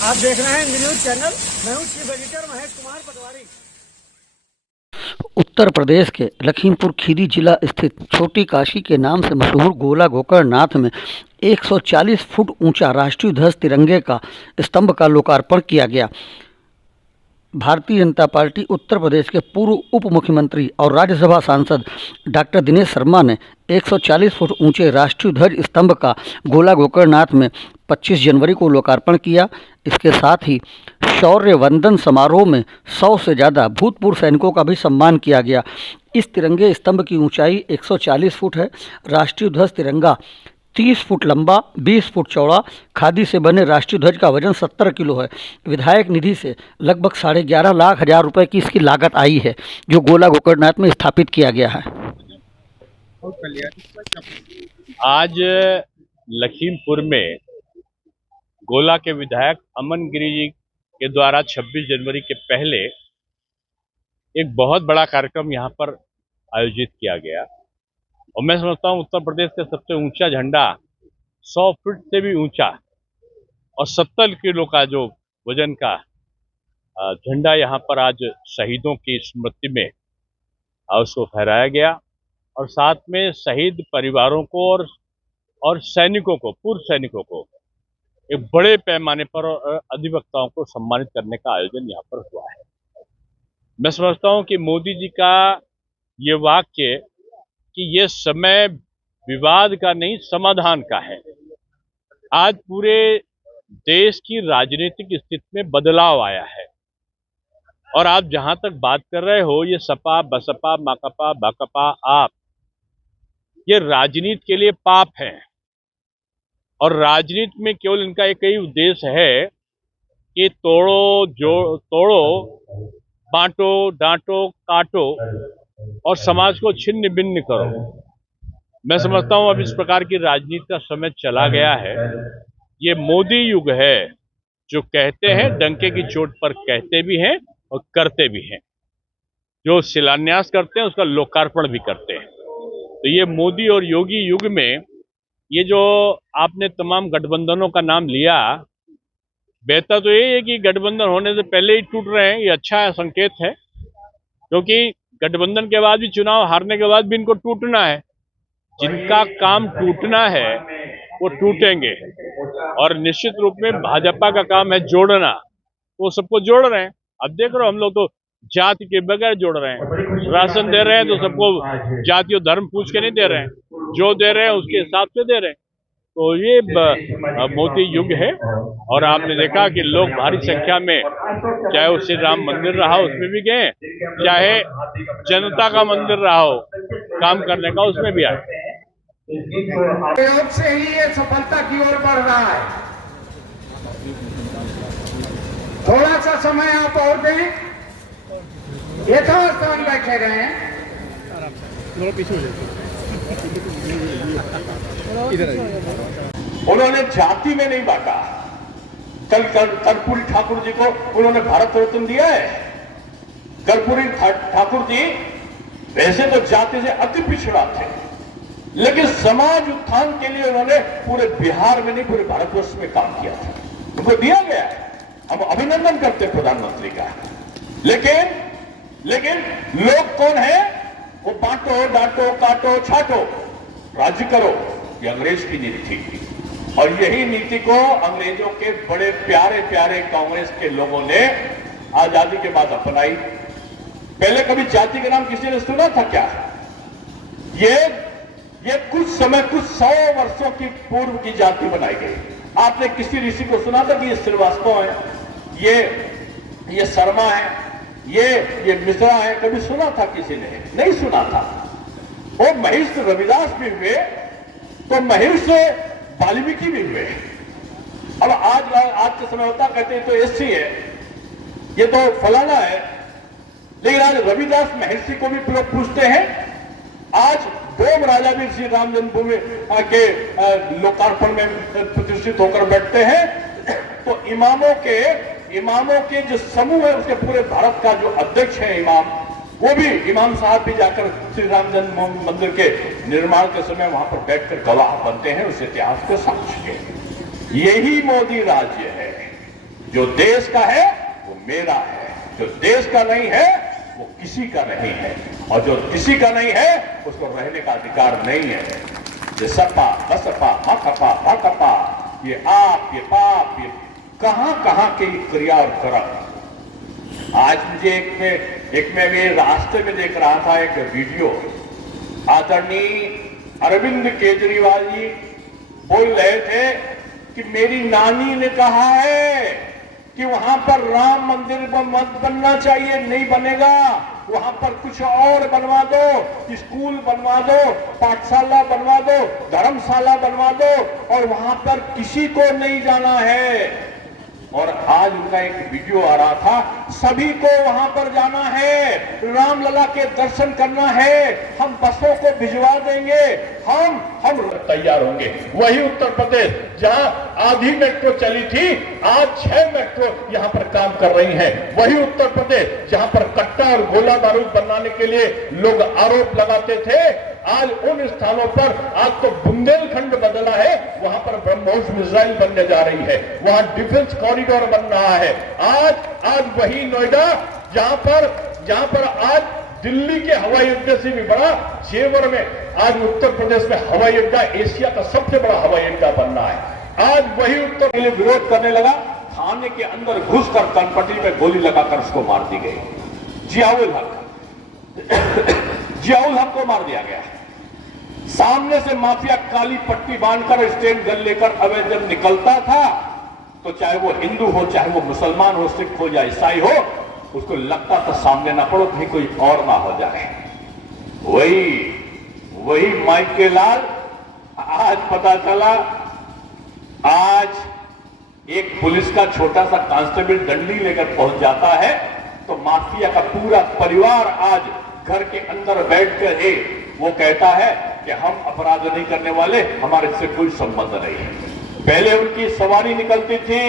आप देख रहे हैं न्यूज चैनल। मैं हूं चीफ एडिटर महेश कुमार पटवारी। उत्तर प्रदेश के लखीमपुर खीरी जिला स्थित छोटी काशी के नाम से मशहूर गोला गोकर्णनाथ में 140 फुट ऊंचा राष्ट्रीय ध्वज तिरंगे का स्तंभ का लोकार्पण किया गया। भारतीय जनता पार्टी उत्तर प्रदेश के पूर्व उप मुख्यमंत्री और राज्यसभा सांसद डॉक्टर दिनेश शर्मा ने 140 फुट ऊंचे राष्ट्रीय ध्वज स्तंभ का गोला गोकर्णनाथ में 25 जनवरी को लोकार्पण किया। इसके साथ ही शौर्य वंदन समारोह में 100 से ज़्यादा भूतपूर्व सैनिकों का भी सम्मान किया गया। इस तिरंगे स्तंभ की ऊंचाई 140 फुट है। राष्ट्रीय ध्वज तिरंगा 30 फुट लंबा, 20 फुट चौड़ा, खादी से बने राष्ट्रीय ध्वज का वजन 70 किलो है। विधायक निधि से लगभग 11.5 लाख रुपए की इसकी लागत आई है, जो गोला गोकर्णनाथ में स्थापित किया गया है। आज लखीमपुर में गोला के विधायक अमन गिरी जी के द्वारा 26 जनवरी के पहले एक बहुत बड़ा कार्यक्रम यहाँ पर आयोजित किया गया और मैं समझता हूँ उत्तर प्रदेश का सबसे ऊंचा झंडा 100 फीट से भी ऊंचा और 70 किलो का जो वजन का झंडा यहाँ पर आज शहीदों की स्मृति में उसको फहराया गया और साथ में शहीद परिवारों को और सैनिकों को, पूर्व सैनिकों को एक बड़े पैमाने पर अधिवक्ताओं को सम्मानित करने का आयोजन यहाँ पर हुआ है। मैं समझता हूँ कि मोदी जी का ये वाक्य कि ये समय विवाद का नहीं समाधान का है, आज पूरे देश की राजनीतिक स्थिति में बदलाव आया है और आप जहां तक बात कर रहे हो ये सपा बसपा माकपा बकपा आप, ये राजनीति के लिए पाप है और राजनीति में केवल इनका एक ही उद्देश्य है कि तोड़ो बांटो डांटो काटो और समाज को छिन्न भिन्न करो। मैं समझता हूं अब इस प्रकार की राजनीति का समय चला गया है। ये मोदी युग है, जो कहते हैं डंके की चोट पर कहते भी हैं और करते भी हैं, जो शिलान्यास करते हैं उसका लोकार्पण भी करते हैं। तो ये मोदी और योगी युग में ये जो आपने तमाम गठबंधनों का नाम लिया, बेहतर तो ये है कि गठबंधन होने से पहले ही टूट रहे हैं, ये अच्छा संकेत है, क्योंकि गठबंधन के बाद भी, चुनाव हारने के बाद भी इनको टूटना है। जिनका काम टूटना है वो टूटेंगे और निश्चित रूप में भाजपा का काम है जोड़ना, वो सबको जोड़ रहे हैं। अब देख रहे हो, हम लोग तो जाति के बगैर जोड़ रहे हैं, राशन दे रहे हैं तो सबको जाति और धर्म पूछ के नहीं दे रहे हैं, जो दे रहे हैं उसके हिसाब से दे रहे हैं। तो ये मोदी युग है और आपने देखा कि लोग भारी संख्या में, चाहे वो श्री राम मंदिर रहा उसमें भी गए, चाहे जनता का मंदिर रहा हो काम करने का उसमें भी आए। प्रयोग से ही ये सफलता की ओर बढ़ रहा है। थोड़ा सा समय आप और दें, यथास्थान बैठे रहे। उन्होंने जाति में नहीं बांटा। कल कर्पूरी ठाकुर जी को उन्होंने भारत रत्न दिया है। कर्पूरी ठाकुर जी वैसे तो जाति से अति पिछड़ा थे, लेकिन समाज उत्थान के लिए उन्होंने पूरे बिहार में नहीं पूरे भारतवर्ष में काम किया था, उनको दिया गया है। हम अभिनंदन करते हैं प्रधानमंत्री का। लेकिन लोग कौन है? वो बांटो डांटो काटो छाटो, राज्य करो, ये अंग्रेज की नीति थी और यही नीति को अंग्रेजों के बड़े प्यारे प्यारे कांग्रेस के लोगों ने आजादी के बाद अपनाई। पहले कभी जाति का नाम किसी ने सुना था क्या? ये कुछ समय, कुछ 100 वर्षों की पूर्व की जाति बनाई गई। आपने किसी ऋषि को सुना था कि ये श्रीवास्तव है, ये शर्मा है, ये मिश्रा है? कभी सुना था किसी ने? नहीं सुना था। वो महर्षि रविदास भी हुए तो महर्षि वाल्मीकि भी हुए। अब आज के समय होता कहते हैं तो एससी है, ये तो फलाना है, लेकिन आज रविदास महर्षि को भी लोग पूछते हैं। आज डोम राजा भी श्री राम जन्मभूमि के लोकार्पण में प्रतिष्ठित होकर बैठते हैं। तो इमामों के जो समूह है, उसके पूरे भारत का जो अध्यक्ष है इमाम, वो भी इमाम साहब भी जाकर श्री राम जन्मभूमि मंदिर के निर्माण के समय वहां पर बैठकर गवाह बनते हैं उस इतिहास के साक्ष्य के। यही मोदी राज्य है, जो देश का है वो मेरा है, जो देश का नहीं है वो किसी का नहीं है, और जो किसी का नहीं है उसको रहने का अधिकार नहीं है। ये सपा बसपा माकपा भाकपा, ये आप ये पाप, ये कहां कहां की क्रिया और कर्म। आज मुझे एक में भी रास्ते में देख रहा था एक वीडियो, आदरणीय अरविंद केजरीवाल जी बोल रहे थे कि मेरी नानी ने कहा है कि वहां पर राम मंदिर मत बनना चाहिए, नहीं बनेगा, वहां पर कुछ और बनवा दो, स्कूल बनवा दो, पाठशाला बनवा दो, धर्मशाला बनवा दो, और वहां पर किसी को नहीं जाना है। और आज उनका एक वीडियो आ रहा था, सभी को वहां पर जाना है, रामलला के दर्शन करना है, हम बसों को भिजवा देंगे, हम तैयार होंगे। वही उत्तर प्रदेश जहां आधी मेट्रो चली थी, आज 6 मेट्रो यहां पर काम कर रही हैं। वही उत्तर प्रदेश जहां पर कट्टा और गोला बारूद बनाने के लिए लोग आरोप लगाते थे, आज उन स्थानों पर आज तो बुंदेलखंड बदला है, वहां पर ब्रह्मोस मिसाइल बनने जा रही है, वहां डिफेंस कॉरिडोर बन रहा है। आज वही नोएडा जहां पर आज दिल्ली के हवाई अड्डे से भी बड़ा जेवर में आज उत्तर प्रदेश में हवाई अड्डा एशिया का सबसे बड़ा हवाई अड्डा बन रहा है। आज वही उत्तर के लिए विरोध करने लगा, थाने के अंदर घुसकर कनपटी में गोली लगाकर उसको मार दी गई। जियाउल हक को मार दिया गया। सामने से माफिया काली पट्टी बांधकर स्टैंड गन लेकर अवैध जब निकलता था, तो चाहे वो हिंदू हो, चाहे वो मुसलमान हो, सिख हो या ईसाई हो, उसको लगता था सामने ना पड़ो, कहीं कोई और ना हो जाए। वही माइक के लाल आज पता चला, आज एक पुलिस का छोटा सा कांस्टेबल डंडी लेकर पहुंच जाता है तो माफिया का पूरा परिवार आज घर के अंदर बैठकर है, वो कहता है कि हम अपराध नहीं करने वाले, हमारे से कोई संबंध नहीं है। पहले उनकी सवारी निकलती थी,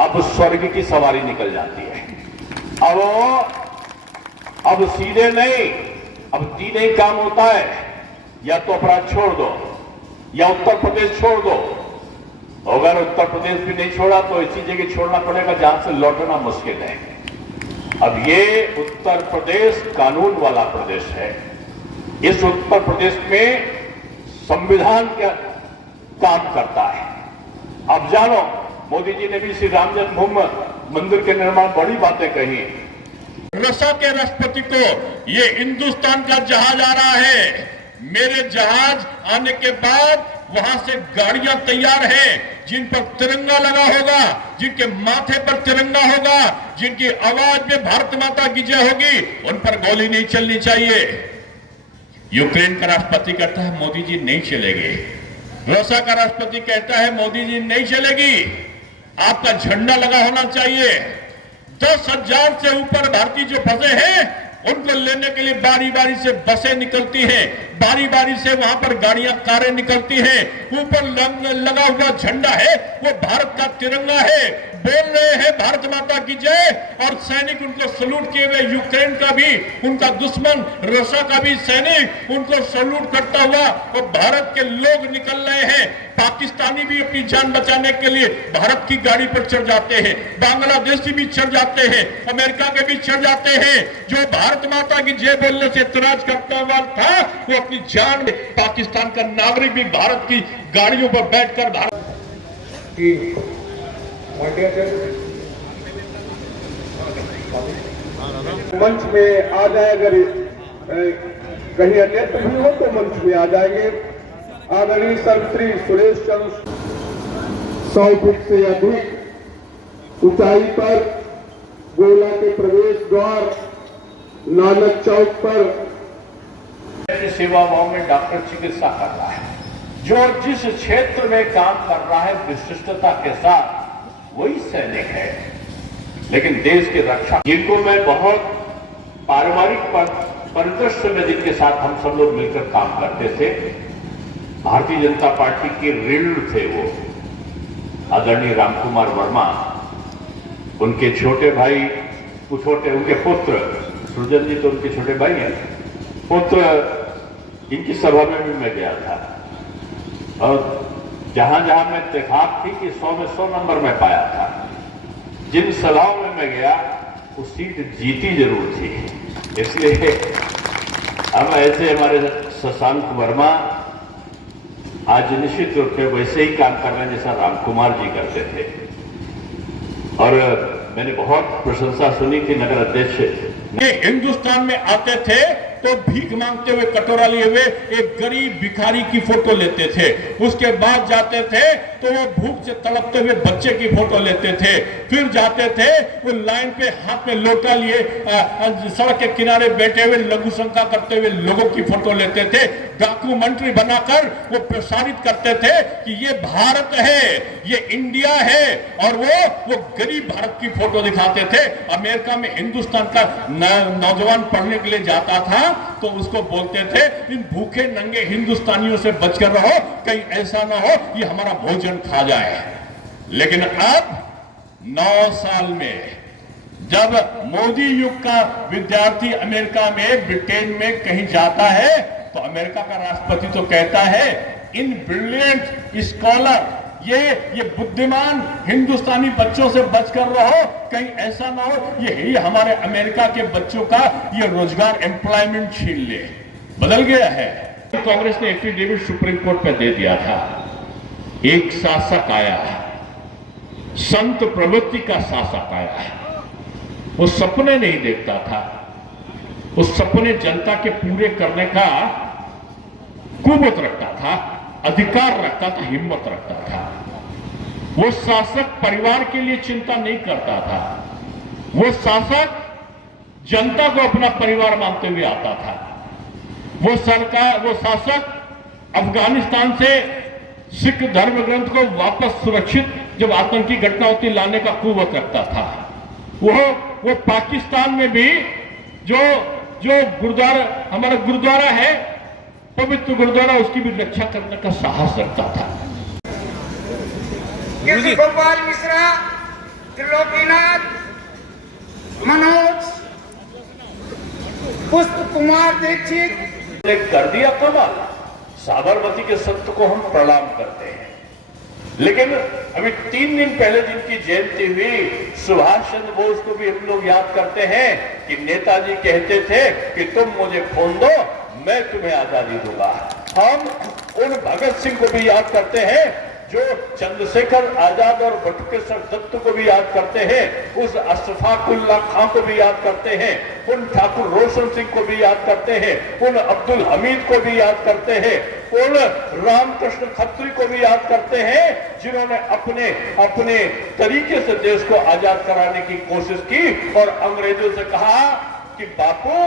अब स्वर्ग की सवारी निकल जाती है। अब सीधे नहीं, अब 3 ही काम होता है, या तो अपराध छोड़ दो, या उत्तर प्रदेश छोड़ दो। अगर उत्तर प्रदेश भी नहीं छोड़ा तो ऐसी जगह छोड़ना पड़ेगा जहां से लौटना मुश्किल है। अब ये उत्तर प्रदेश कानून वाला प्रदेश है। इस उत्तर प्रदेश में संविधान का काम करता है। अब जानो, मोदी जी ने भी श्री राम जन्मभूमि मंदिर के निर्माण बड़ी बातें कही। रसा के राष्ट्रपति को ये हिंदुस्तान का जहाज आ रहा है, मेरे जहाज आने के बाद वहां से गाड़ियां तैयार हैं जिन पर तिरंगा लगा होगा, जिनके माथे पर तिरंगा होगा, जिनकी आवाज में भारत माता की जय होगी, उन पर गोली नहीं चलनी चाहिए। यूक्रेन का राष्ट्रपति कहता है मोदी जी नहीं चलेगी, रूस का राष्ट्रपति कहता है मोदी जी नहीं चलेगी, आपका झंडा लगा होना चाहिए। 10,000 से ऊपर भारतीय जो फंसे हैं उनको लेने के लिए बारी बारी से बसें निकलती हैं, बारी बारी से वहां पर गाड़ियां कारें निकलती हैं, ऊपर लगा हुआ झंडा है वो भारत का तिरंगा है, बोल रहे हैं भारत माता की जय, और सैनिक उनको सल्यूट किए हुए, यूक्रेन का भी उनका दुश्मन रशिया का भी सैनिक उनको सल्यूट करता हुआ और भारत के लोग निकल रहे हैं। पाकिस्तानी भी अपनी जान बचाने के लिए भारत की गाड़ी पर चढ़ जाते हैं, बांग्लादेशी भी चढ़ जाते हैं, अमेरिका के भी चढ़ जाते हैं। जो भारत माता की जय बोलने से इतराज करता हुआ था वो अपनी जान, पाकिस्तान का नागरिक भी भारत की गाड़ियों पर बैठकर भारत की मंच में आ जाए, अगर कहीं अन्यत्र भी हो तो मंच में आ जाएंगे। आदरणीय श्री सुरेश चंद्र 100 फीट से अधिक ऊंचाई पर गोला के प्रवेश द्वार नानक चौक पर सेवाओं में डॉक्टर चिकित्सा कर रहा है, जो जिस क्षेत्र में काम कर रहा है विशिष्टता के साथ वही सैनिक है। लेकिन देश की रक्षा, जिनको मैं बहुत पारिवारिक परिदृश्य में जिनके साथ हम सब लोग मिलकर काम करते थे, भारतीय जनता पार्टी के रीढ़ थे वो आदरणीय रामकुमार वर्मा, उनके छोटे भाई, उनके पुत्र सृजन जी तो उनके छोटे भाई हैं, पुत्र, इनकी सभा में भी मैं गया था और जहां जहां मैं इत्तेफाक थी कि 100 में 100 नंबर में पाया था। जिन सभाओं में मैं गया वो सीट जीती जरूर थी, इसलिए हम ऐसे हमारे शशांक वर्मा आज निश्चित रूप से वैसे ही काम कर रहे हैं जैसा राम कुमार जी करते थे। और मैंने बहुत प्रशंसा सुनी कि नगर अध्यक्ष ये हिंदुस्तान में आते थे तो भीख मांगते हुए कटोरा लिए हुए एक गरीब भिखारी की फोटो लेते थे, उसके बाद जाते थे तो वो भूख से तड़पते हुए बच्चे की फोटो लेते थे, फिर जाते थे वो लाइन पे हाथ में लोटा लिए सड़क के किनारे बैठे हुए लघु शंका करते हुए लोगों की फोटो लेते थे, डॉक्यूमेंट्री बनाकर वो प्रसारित करते थे कि ये भारत है, ये इंडिया है, और वो गरीब भारत की फोटो दिखाते थे। अमेरिका में हिंदुस्तान का नौजवान पढ़ने के लिए जाता था तो उसको बोलते थे इन भूखे नंगे हिंदुस्तानियों से बचकर रहो, कहीं ऐसा ना हो ये हमारा भोजन खा जाए। लेकिन अब 9 साल में जब मोदी युग का विद्यार्थी अमेरिका में, ब्रिटेन में कहीं जाता है तो अमेरिका का राष्ट्रपति तो कहता है इन ब्रिलियंट स्कॉलर, ये बुद्धिमान हिंदुस्तानी बच्चों से बचकर रहो, कहीं ऐसा ना हो ये हमारे अमेरिका के बच्चों का ये रोजगार एम्प्लॉयमेंट छीन ले। बदल गया है। कांग्रेस ने एफिडेविट सुप्रीम कोर्ट पे दे दिया था, एक शासक आया, संत प्रवृत्ति का शासक आया, वो सपने नहीं देखता था, वो सपने जनता के पूरे करने का कुवत रखता था, अधिकार रखता था, हिम्मत रखता था। वो शासक परिवार के लिए चिंता नहीं करता था, वो शासक जनता को अपना परिवार मानते हुए आता था। वो शासक अफगानिस्तान से सिख धर्म ग्रंथ को वापस सुरक्षित जब आतंकी घटना होती लाने का कुवत रखता था। वो पाकिस्तान में भी जो गुरुद्वारा, हमारा गुरुद्वारा है, पवित्र गुरुद्वारा, उसकी भी रक्षा करने का साहस रखता था। गोपाल मिश्रा, त्रिलोकीनाथ, मनोज, पुष्प कुमार दीक्षित ने कर दिया कमाल। साबरमती के संत को हम प्रणाम करते हैं, लेकिन अभी 3 दिन पहले जिनकी जयंती हुई, सुभाष चंद्र बोस को भी हम लोग याद करते हैं कि नेताजी कहते थे कि तुम मुझे खून दो, मैं तुम्हें आजादी दूंगा। हम उन भगत सिंह को भी याद करते हैं, जो चंद्रशेखर आजाद और बटुकेश्वर दत्त को भी याद करते हैं, उस अशफाकुल्ला खां को भी याद करते हैं, उन ठाकुर रोशन सिंह को भी याद करते हैं, उन अब्दुल हमीद को भी याद करते हैं, उन रामकृष्ण खत्री को भी याद करते हैं, जिन्होंने अपने तरीके से देश को आजाद कराने की कोशिश की और अंग्रेजों से कहा कि बापू,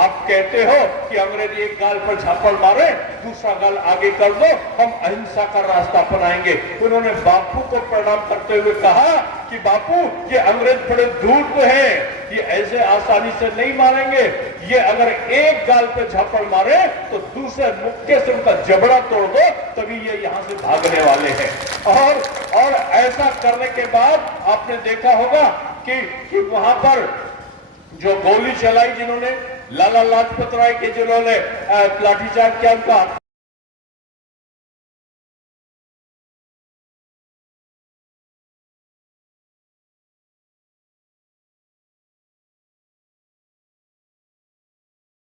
आप कहते हो कि अंग्रेज एक गाल पर झापड़ मारे, दूसरा गाल आगे कर दो, हम अहिंसा का रास्ता अपनाएंगे। उन्होंने बापू को प्रणाम करते हुए कहा कि बापू, ये अंग्रेज बड़े धूर्त हैं, ये ऐसे आसानी से नहीं मारेंगे, ये अगर एक गाल पे झापड़ मारे तो दूसरे मुक्के से उनका जबड़ा तोड़ दो, तभी ये यहाँ से भागने वाले हैं। और ऐसा करने के बाद आपने देखा होगा कि वहां पर जो गोली चलाई जिन्होंने, लाला लाजपत राय के जिन्होंने लाठीचार्ज किया, उनका